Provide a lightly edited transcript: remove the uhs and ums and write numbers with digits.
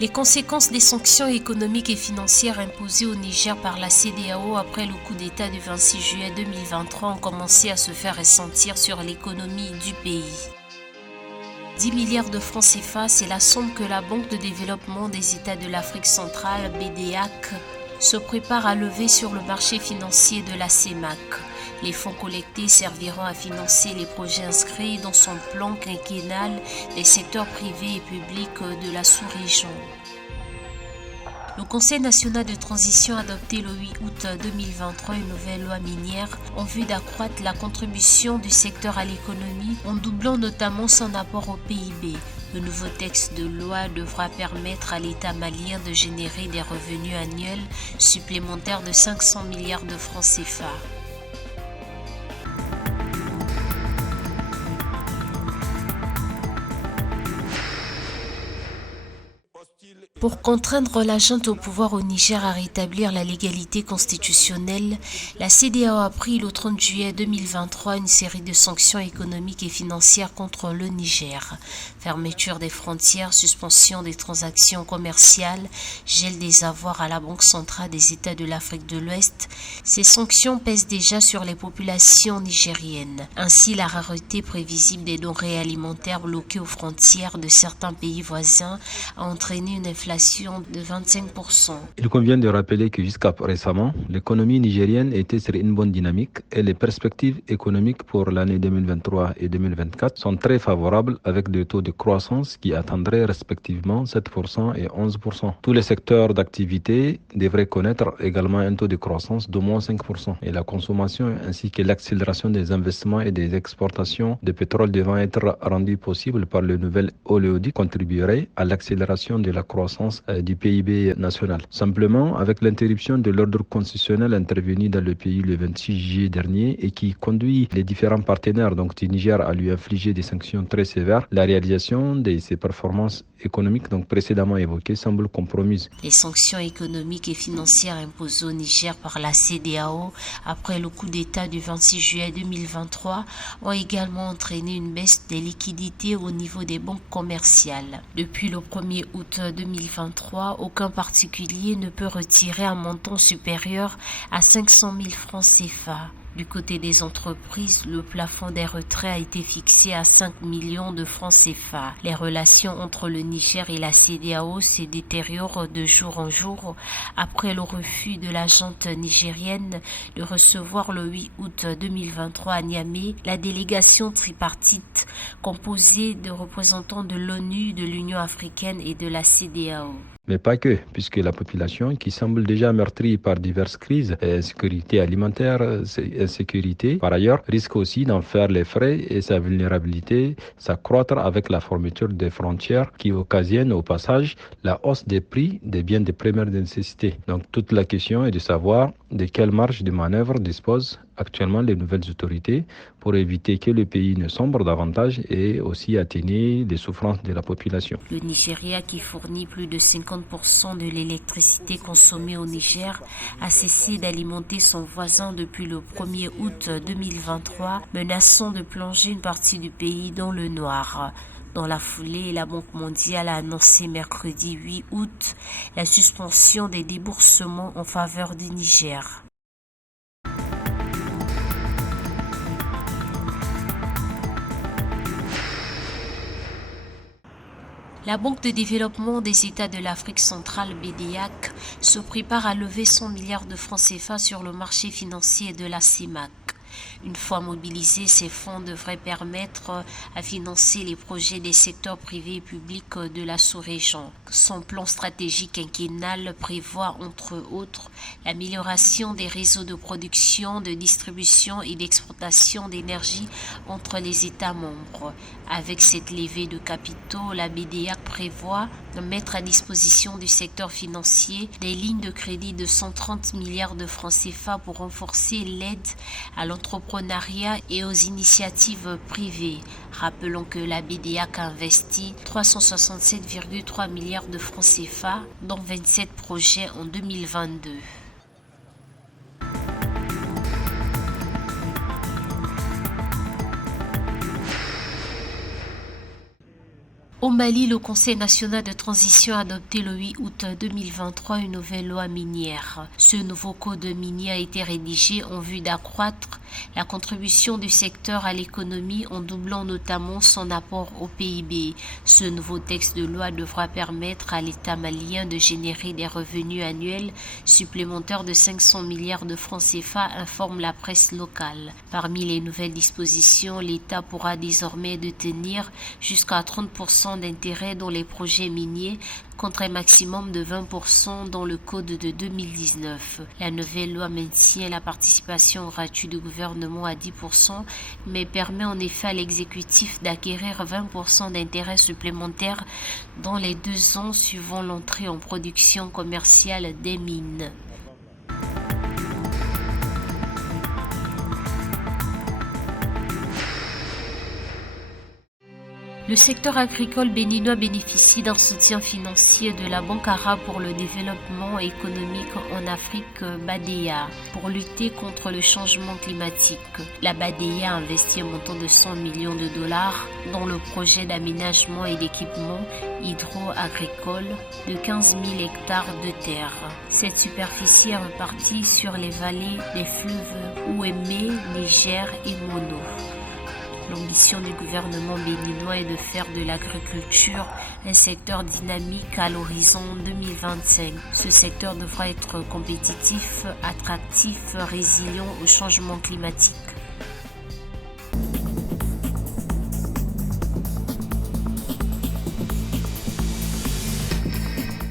Les conséquences des sanctions économiques et financières imposées au Niger par la CEDEAO après le coup d'État du 26 juillet 2023 ont commencé à se faire ressentir sur l'économie du pays. 10 milliards de francs CFA, c'est la somme que la Banque de développement des États de l'Afrique centrale, BDAC, se prépare à lever sur le marché financier de la CEMAC. Les fonds collectés serviront à financer les projets inscrits dans son plan quinquennal des secteurs privés et publics de la sous-région. Le Conseil national de transition a adopté le 8 août 2023 une nouvelle loi minière en vue d'accroître la contribution du secteur à l'économie en doublant notamment son apport au PIB. Le nouveau texte de loi devra permettre à l'État malien de générer des revenus annuels supplémentaires de 500 milliards de francs CFA. Pour contraindre la junte au pouvoir au Niger à rétablir la légalité constitutionnelle, la CEDEAO a pris le 30 juillet 2023 une série de sanctions économiques et financières contre le Niger. Fermeture des frontières, suspension des transactions commerciales, gel des avoirs à la Banque centrale des États de l'Afrique de l'Ouest. Ces sanctions pèsent déjà sur les populations nigériennes. Ainsi, la rareté prévisible des denrées alimentaires bloquées aux frontières de certains pays voisins a entraîné une inflation de 25%. Il convient de rappeler que jusqu'à récemment, l'économie nigérienne était sur une bonne dynamique et les perspectives économiques pour l'année 2023 et 2024 sont très favorables avec des taux de croissance qui atteindraient respectivement 7% et 11%. Tous les secteurs d'activité devraient connaître également un taux de croissance d'au moins 5%. Et la consommation ainsi que l'accélération des investissements et des exportations de pétrole devant être rendues possibles par le nouvel oléoduc contribuerait à l'accélération de la croissance du PIB national. Simplement, avec l'interruption de l'ordre constitutionnel intervenu dans le pays le 26 juillet dernier et qui conduit les différents partenaires du Niger à lui infliger des sanctions très sévères, la réalisation de ces performances économiques précédemment évoquées semble compromise. Les sanctions économiques et financières imposées au Niger par la CEDEAO après le coup d'État du 26 juillet 2023 ont également entraîné une baisse des liquidités au niveau des banques commerciales. Depuis le 1er août 2023, aucun particulier ne peut retirer un montant supérieur à 500 000 francs CFA. Du côté des entreprises, le plafond des retraits a été fixé à 5 millions de francs CFA. Les relations entre le Niger et la CEDEAO se détériorent de jour en jour après le refus de la junte nigérienne de recevoir le 8 août 2023 à Niamey la délégation tripartite composée de représentants de l'ONU, de l'Union africaine et de la CEDEAO. Mais pas que, puisque la population, qui semble déjà meurtrie par diverses crises, sécurité alimentaire, insécurité, par ailleurs, risque aussi d'en faire les frais et sa vulnérabilité s'accroître avec la fermeture des frontières qui occasionne au passage la hausse des prix des biens de première nécessité. Donc toute la question est de savoir de quelle marge de manœuvre disposent actuellement les nouvelles autorités pour éviter que le pays ne sombre davantage et aussi atténuer les souffrances de la population. Le Nigeria, qui fournit plus de 50% de l'électricité consommée au Niger, a cessé d'alimenter son voisin depuis le 1er août 2023, menaçant de plonger une partie du pays dans le noir. Dans la foulée, la Banque mondiale a annoncé mercredi 8 août la suspension des déboursements en faveur du Niger. La Banque de développement des États de l'Afrique centrale, BDAC, se prépare à lever 100 milliards de francs CFA sur le marché financier de la CEMAC. Une fois mobilisés, ces fonds devraient permettre à financer les projets des secteurs privés et publics de la sous-région. Son plan stratégique quinquennal prévoit, entre autres, l'amélioration des réseaux de production, de distribution et d'exportation d'énergie entre les États membres. Avec cette levée de capitaux, la BDAC prévoit de mettre à disposition du secteur financier des lignes de crédit de 130 milliards de francs CFA pour renforcer l'aide à l'entrepreneuriat et aux initiatives privées. Rappelons que la BDAC a investi 367,3 milliards de francs CFA dans 27 projets en 2022. Au Mali, le Conseil national de transition a adopté le 8 août 2023 une nouvelle loi minière. Ce nouveau code minier a été rédigé en vue d'accroître la contribution du secteur à l'économie en doublant notamment son apport au PIB. Ce nouveau texte de loi devra permettre à l'État malien de générer des revenus annuels supplémentaires de 500 milliards de francs CFA, informe la presse locale. Parmi les nouvelles dispositions, l'État pourra désormais détenir jusqu'à 30% d'intérêt dans les projets miniers contre un maximum de 20% dans le code de 2019. La nouvelle loi maintient la participation gratuite du gouvernement à 10%, mais permet en effet à l'exécutif d'acquérir 20% d'intérêts supplémentaires dans les 2 ans suivant l'entrée en production commerciale des mines. Le secteur agricole béninois bénéficie d'un soutien financier de la Banque arabe pour le développement économique en Afrique, BADEA, pour lutter contre le changement climatique. La BADEA a investi un montant de 100 millions de dollars dans le projet d'aménagement et d'équipement hydro-agricole de 15 000 hectares de terre. Cette superficie est répartie sur les vallées des fleuves Ouémé, Niger et Mono. L'ambition du gouvernement béninois est de faire de l'agriculture un secteur dynamique à l'horizon 2025. Ce secteur devra être compétitif, attractif, résilient au changement climatique.